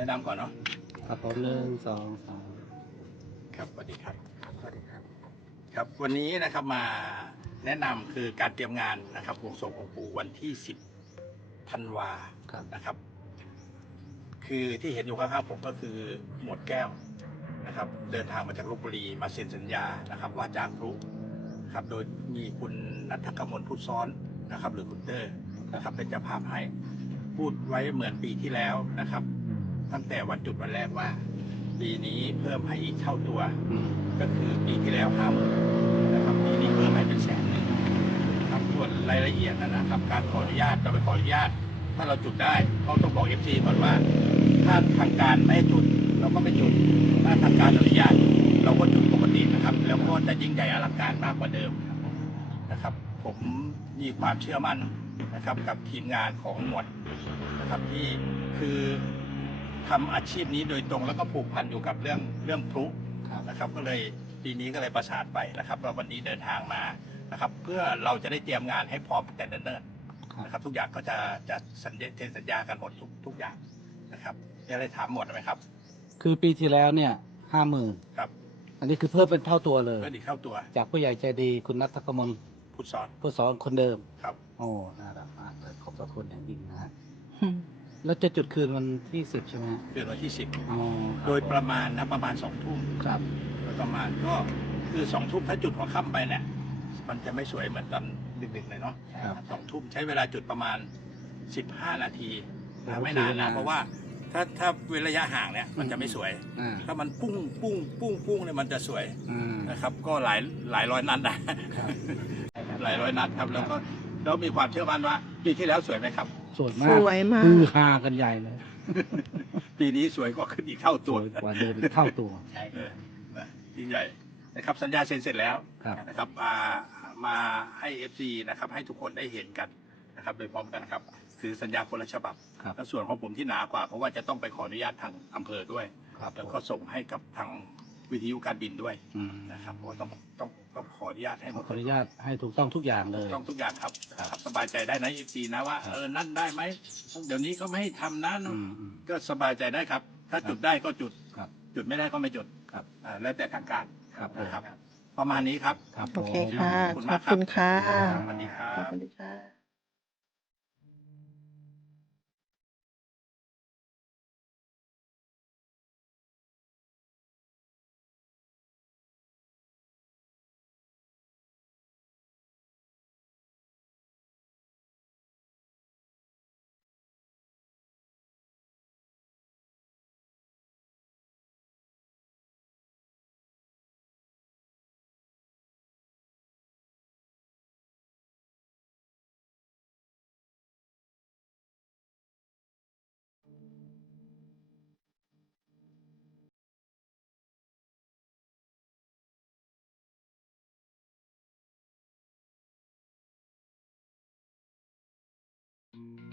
แนะนำก่อนเนาะครับผมหนึ่งสองสามครับสวัสดีครับ สวัสดีครับ ครับวันนี้นะครับมาแนะนำคือการเตรียมงานนะครับบวงสรวงองค์ปู่วันที่10ธันวาครับนะครับ คือที่เห็นอยู่ข้างๆผมก็คือหมวดแก้วนะครับ เดินทางมาจากลบบุรีมาเซ็นสัญญานะครับว่าจ้างครูครับโดยมีคุณนัทกมลพุทธซ้อนนะครับ หรือคุณเตอร์นะครับเป็นเจ้าภาพให้พูดไว้เหมือนปีที่แล้วนะครับ ตั้งแต่วันจุดวันแรกว่า ปีนี้เพิ่มให้อีกเท่าตัว อืมก็คือปีที่แล้วห้าหมื่นนะครับปีนี้เพิ่มให้เป็นแสนหนึ่งครับส่วนรายละเอียดนะนะครับ การขออนุญาตเราไปขออนุญาต ถ้าเราจุดได้เขาต้องบอกเอฟซีก่อนว่า ถ้าทางการไม่ให้จุด เราก็ไม่จุด ถ้าทางการอนุญาต เราก็จุดปกตินะครับ แล้วก็จะยิ่งใหญ่อลังการมากกว่าเดิมนะครับ ผมมีความเชื่อมั่นนะครับกับทีมงานของหมวดนะครับที่คือ ทำอาชีพนี้โดยตรงแล้วก็ผูกพันอยู่กับเรื่องเรื่องพลุครับนะครับ ก็เลยปีนี้ก็เลยประสานไปนะครับว่าวันนี้เดินทางมานะครับ เพื่อเราจะได้เตรียมงานให้พร้อมแต่เนิ่นครับๆนะครับ ทุกอย่างก็จะจะสัญญาเซ็นสัญญากันหมดทุกทุกอย่างนะครับจะได้ถามหมดไหมครับ คือปีที่แล้วเนี่ยห้าหมื่นครับ อันนี้คือเพิ่มเป็นเท่าตัวเลยเพื่อดีเข้าตัว จากผู้ใหญ่ใจดีคุณนัทกมลพุทธสอนผู้สอนคนเดิมครับ โอ้น่ารักมากเลยขอบพระคุณอย่างยิ่งนะฮะ แล้วจะจุดคืนวันที่สิบใช่ไหมฮะเดือนวันที่สิบอ๋อโดยประมาณนะประมาณสองทุ่มครับ โดยประมาณก็คือสองทุ่มถ้าจุดหัวค่ำไปเนี่ยมันจะไม่สวยเหมือนตอนดึกๆเลยเนาะครับสองทุ่มใช้เวลาจุดประมาณ15นาทีโอ้นะโหไม่นานคือเวลานะเพราะว่าถ้าถ้าเว้นระยะห่างเนี่ยมันจะไม่สวย อ่าถ้ามันปุ้งปุ้งปุ้งปุ้งเนี่ยมันจะสวยอ่านะครับ ก็หลายหลายร้อยนัดนะครับหลายร้อยนัดครับแล้วก็ เรามีความเชื่อมั่นว่าปีที่แล้วสวยไหมครับ สวยมากสวยมาก คือฮากันใหญ่เลย ปีนี้สวยกว่าขึ้นอีกเท่าสตัววยกว่าเดิมเท่าตัวเออนะยิ่งใหญ่นะครับสัญญาเซ็นเสร็จแล้วครับนะครับมามาให้ FC นะครับ ให้ทุกคนได้เห็นกันนะครับโดยพร้อมกันครับคือสัญญาคนละฉบับครับแล้วส่วนของผมที่หนากว่า เพราะว่าจะต้องไปขออนุญาตทางอำเภอด้วยครับแล้วก็ส่งให้กับทาง วิทยุการบินด้วยอืมนะครับเพราะว่าต้องต้องต้องขออนุญาตให้หมดขออนุญาตให้ถูกต้องทุกอย่างเลย ต้องทุกอย่างครับครับครับสบายใจได้นะเอฟซีนะว่าครับ เออนั่นได้ไหมเดี๋ยวนี้ก็ไม่ให้ทำนะอืมอืม ก็สบายใจได้ครับ ถ้าจุดได้ก็จุดครับจุดไม่ได้ก็ไม่จุดครับอ่าแล้วแต่ทางการครับผมนะครับ ประมาณนี้ครับ ครับโอเคผมค่ะ ขอบคุณขมาอกบครับคุณค่ะ สวัสดีครัขอบบ คุณค่ะ Mm-hmm.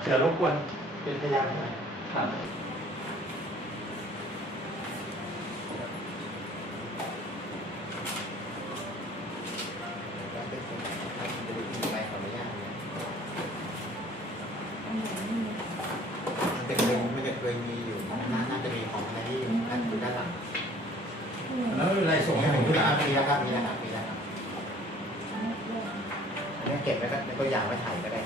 เสือรบกวนเป็นพยานหน่อยครับ มันเป็นเรื่องไม่ได้เคยมีอยู่น่าน่าจะมีของอะไรที่อยู่ด้านอยู่ด้านหลัง แล้วอะไรส่งให้ผม มี ด้วย แล้ว นะ มีแล้วครับมีแล้วครับมีแล้วครับอันนี้ เก็บไว้ก็เป็นตัวอย่างไว้ถ่ายก็ได้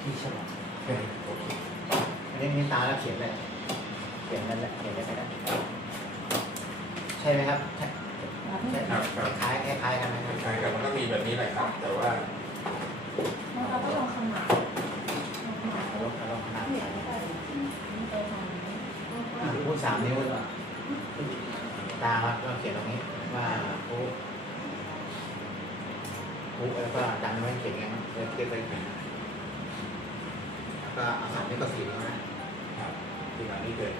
ที่ฉบับโอเคอันนี้มีตาแล้วเขียนเลยเขียนนั่นแหละเขียนได้ไหมครับใช่ไหมครับใช่ใช่ครับครับคล้ายคล้ายคล้ายกันไหมครับใช่ครับมันก็มีแบบนี้แหละครับ แต่ว่าเราก็ลองขนาดเอาลงเอาลงขนาดเนี่ยไปไปทางอะพูดสามนิ้ว ตาครับก็เขียนตรงนี้ว่าปุ๊ปุ๊แล้วก็ดันไว้เขียนอย่างนั้นเลยเขียนไปเขียนก็อาสามนี่ก็สี่นิ้วนะครับที่หลังนี้เกิด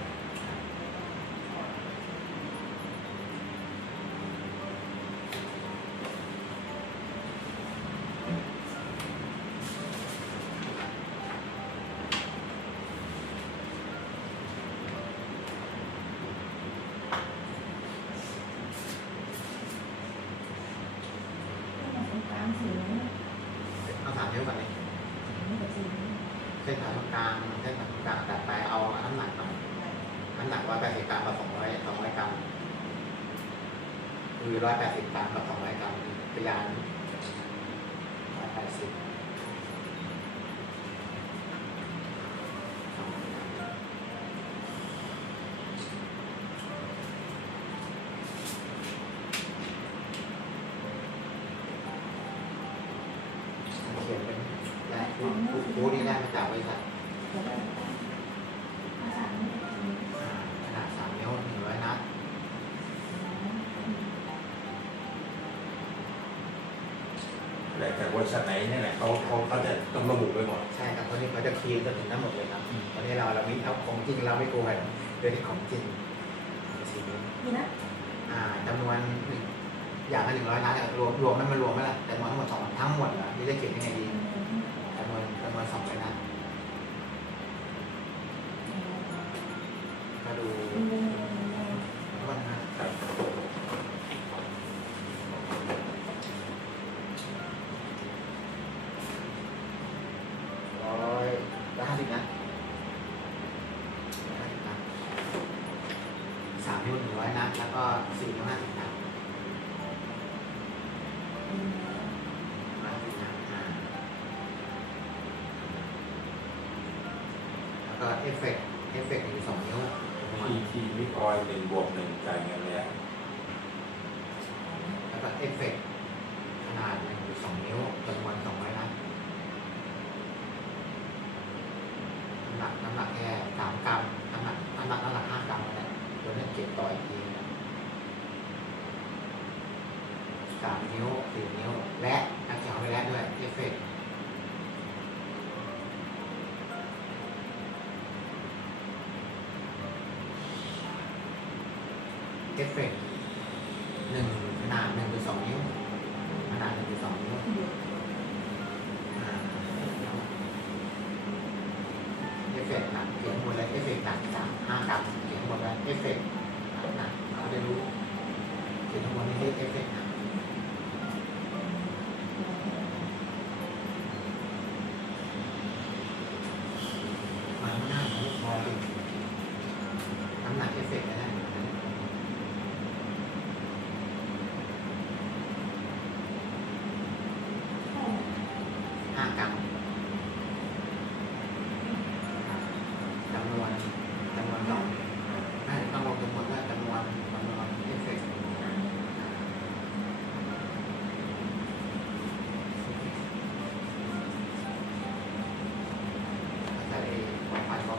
เส้นผ่าศูนย์กลางเส้นผ่าศูนย์กลางตัดไปเอาน้ำหนักก่อนน้ำหนักร้อยแปดสิบกรัมกับสองร้อยสองร้อยกรัมคือร้อยแปดสิบกรัมกับสองร้อยกรัมพยานร้อยแปดสิบ และคูคูนี่ได้มาจากบริษัทเดี๋ยวเราภาษานี้อ่าขนาดสามนิ้วหนึ่งร้อยนัดแต่แต่บริษัทไหนเนี่ยแหละเขาเขาเขาจะต้องระบุไว้หมดใช่ครับเพราะนี่เขาจะคีย์จะถึงทั้งหมดเลยครับตอนนี้เราเรามีเอาของจริงเราไม่กลัวเรื่องของจริงสี่นิ้วนี่นะอ่าจำนวนหนึ่งอย่างละหนึ่งร้อยนัดเนี่ยรวมรวมไม่มารวมไหมล่ะจำนวนทั้งหมดสองทั้งหมดเหรอนี่จะเขียนยังไงดี ก็เอฟเฟกต์เอฟเฟกต์อยู่สองนิ้วประมาณทีทีมิกออยหนึ่งบวกหนึ่งจ่ายเงินแล้วแล้วก็เอฟเฟกต์ขนาดหนึ่งอยู่สองนิ้วจำนวนสองร้อยนัดน้ำหนักน้ำหนักแค่สามกรัมน้ำหนักน้ำหนักน้ำหนักห้ากรัมนั่นแหละตัวนี้เก็บต่ออีกทีนะสามนิ้วสี่นิ้วและนักเขียนไว้แล้วด้วยเอฟเฟกต์ ฟเฟกต์หนึ่งขนาดหนึ่งหรือสองนิ้ว ขนาดหนึ่งหรือสองนิ้วเอฟเฟกต์หนักเขียนหมดเลยเอฟเฟกต์หนักสามห้ากรัมเขียนหมดเลยเอฟเฟกต์หนักเขาจะรู้เขียนทั้งหมดนี้เอฟ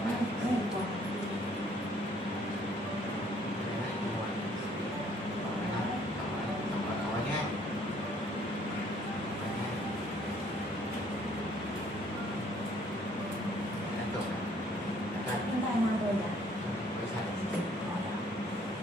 Thank you.